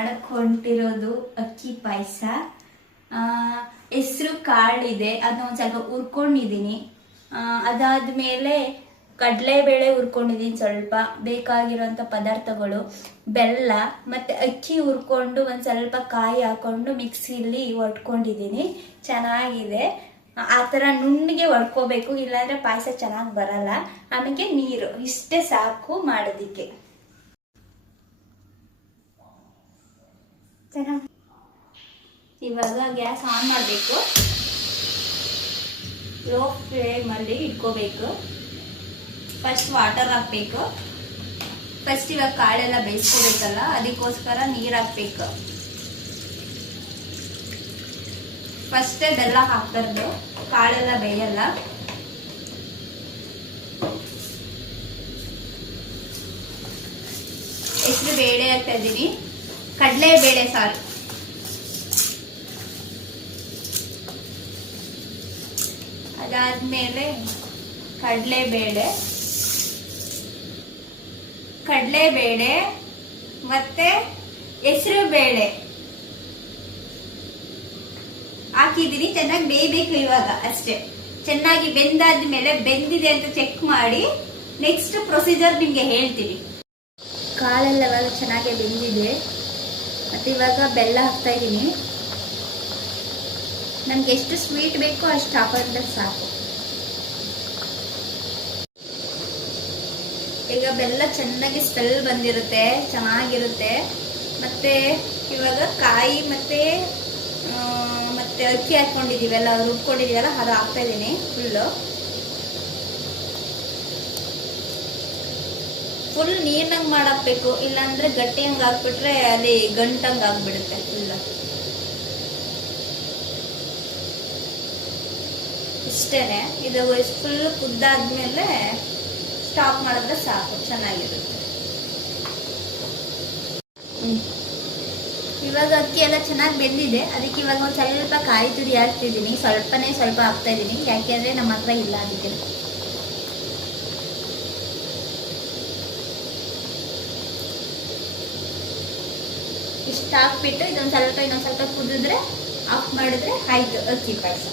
ಮಾಡಕ್ ಹೊಂಟಿರೋದು ಅಕ್ಕಿ ಪಾಯಸ. ಹೆಸರು ಕಾಳಿದೆ, ಅದನ್ನ ಒಂದ್ ಸ್ವಲ್ಪ ಹುರ್ಕೊಂಡಿದೀನಿ. ಅದಾದ್ಮೇಲೆ ಕಡಲೆಬೇಳೆ ಹುರ್ಕೊಂಡಿದೀನಿ. ಸ್ವಲ್ಪ ಬೇಕಾಗಿರೋಂಥ ಪದಾರ್ಥಗಳು ಬೆಲ್ಲ ಮತ್ತೆ ಅಕ್ಕಿ ಹುರ್ಕೊಂಡು ಒಂದ್ ಸ್ವಲ್ಪ ಕಾಯಿ ಹಾಕೊಂಡು ಮಿಕ್ಸಿಲಿ ಒಟ್ಕೊಂಡಿದೀನಿ. ಚೆನ್ನಾಗಿದೆ. ಆ ಥರ ನುಣ್ಣಗೆ ಒಡ್ಕೋಬೇಕು, ಇಲ್ಲಾಂದ್ರೆ ಪಾಯಸ ಚೆನ್ನಾಗಿ ಬರಲ್ಲ. ಆಮೇಲೆ ನೀರು ಇಷ್ಟೇ ಸಾಕು ಮಾಡೋದಿಕ್ಕೆ. ಇವಾಗ ಗ್ಯಾಸ್ ಆನ್ ಮಾಡಬೇಕು. ಲೋ ಫ್ಲೇಮಲ್ಲಿ ಇಟ್ಕೋಬೇಕು. ಫಸ್ಟ್ ವಾಟರ್ ಹಾಕ್ಬೇಕು. ಫಸ್ಟ್ ಇವಾಗ ಕಾಳೆಲ್ಲ ಬೇಯಿಸ್ಕೋಬೇಕಲ್ಲ, ಅದಕ್ಕೋಸ್ಕರ ನೀರು ಹಾಕ್ಬೇಕು. ಫಸ್ಟೇ ಬೆಲ್ಲ ಹಾಕ್ಬಾರ್ದು, ಕಾಳೆಲ್ಲ ಬೇಯಲ್ಲ. ಹೆಸರು ಬೇಳೆ ಹಾಕ್ತಾ ಇದ್ದೀನಿ, ಕಡಲೆ ಬೇಳೆ ಸಾರಿ. ಅದಾದ್ಮೇಲೆ ಕಡಲೆಬೇಳೆ ಮತ್ತೆ ಹೆಸರು ಬೇಳೆ ಹಾಕಿದೀನಿ. ಚೆನ್ನಾಗಿ ಬೇಯಬೇಕು ಇವಾಗ ಅಷ್ಟೇ. ಚೆನ್ನಾಗಿ ಬೆಂದಾದ್ಮೇಲೆ ಬೆಂದಿದೆ ಅಂತ ಚೆಕ್ ಮಾಡಿ ನೆಕ್ಸ್ಟ್ ಪ್ರೊಸೀಜರ್ ನಿಮ್ಗೆ ಹೇಳ್ತೀನಿ. ಕಾಳೆಲ್ಲ ಇವಾಗ ಚೆನ್ನಾಗಿ ಬೆಂದಿದೆ. ಮತ್ತೆ ಇವಾಗ ಬೆಲ್ಲ ಹಾಕ್ತಾ ಇದ್ದೀನಿ. ನಮ್ಗೆ ಎಷ್ಟು ಸ್ವೀಟ್ ಬೇಕೋ ಅಷ್ಟು ಹಾಕೊಂಡ್ರೆ ಸಾಕು. ಈಗ ಬೆಲ್ಲ ಚೆನ್ನಾಗಿ ಸ್ಮೆಲ್ ಬಂದಿರುತ್ತೆ, ಚೆನ್ನಾಗಿರುತ್ತೆ. ಮತ್ತೆ ಇವಾಗ ಕಾಯಿ ಮತ್ತೆ ಅಕ್ಕಿ ಹಾಕೊಂಡಿದೀವಲ್ಲ, ರುಬ್ಕೊಂಡಿದೀವಲ್ಲ, ಅದು ಹಾಕ್ತಾ ಇದೀನಿ. ಫುಲ್ ನೀರ್ನಂಗ್ ಮಾಡಾಕ್ಬೇಕು, ಇಲ್ಲಾಂದ್ರೆ ಗಟ್ಟಿ ಹಂಗ ಹಾಕ್ಬಿಟ್ರೆ ಅಲ್ಲಿ ಗಂಟಂಗ್ ಆಗ್ಬಿಡುತ್ತೆ. ಇಷ್ಟೇನೆ. ಇದು ಫುಲ್ ಕುದ್ದಾದ್ಮೇಲೆ ಸ್ಟಾಪ್ ಮಾಡಿದ್ರೆ ಸಾಕು, ಚೆನ್ನಾಗಿರುತ್ತೆ. ಇವಾಗ ಅಕ್ಕಿ ಎಲ್ಲ ಚೆನ್ನಾಗಿ ಬೆಂದಿದೆ. ಅದಕ್ಕೆ ಇವಾಗ ಒಂದು ಸ್ವಲ್ಪ ಕಾಯಿ ತುರಿ ಹಾಕ್ತಿದ್ದೀನಿ. ಸ್ವಲ್ಪ ಹಾಕ್ತಾ ಇದ್ದೀನಿ, ಯಾಕೆಂದ್ರೆ ನಮ್ಮ ಹತ್ರ ಇಲ್ಲ ಅದಕ್ಕೆ. ಇಷ್ಟ ಹಾಕ್ಬಿಟ್ಟು ಇನ್ನೊಂದ್ ಸ್ವಲ್ಪ ಕುದಿದ್ರೆ ಆಫ್ ಮಾಡಿದ್ರೆ ಆಯ್ತು ಅಕ್ಕಿ ಪಾಯಸ.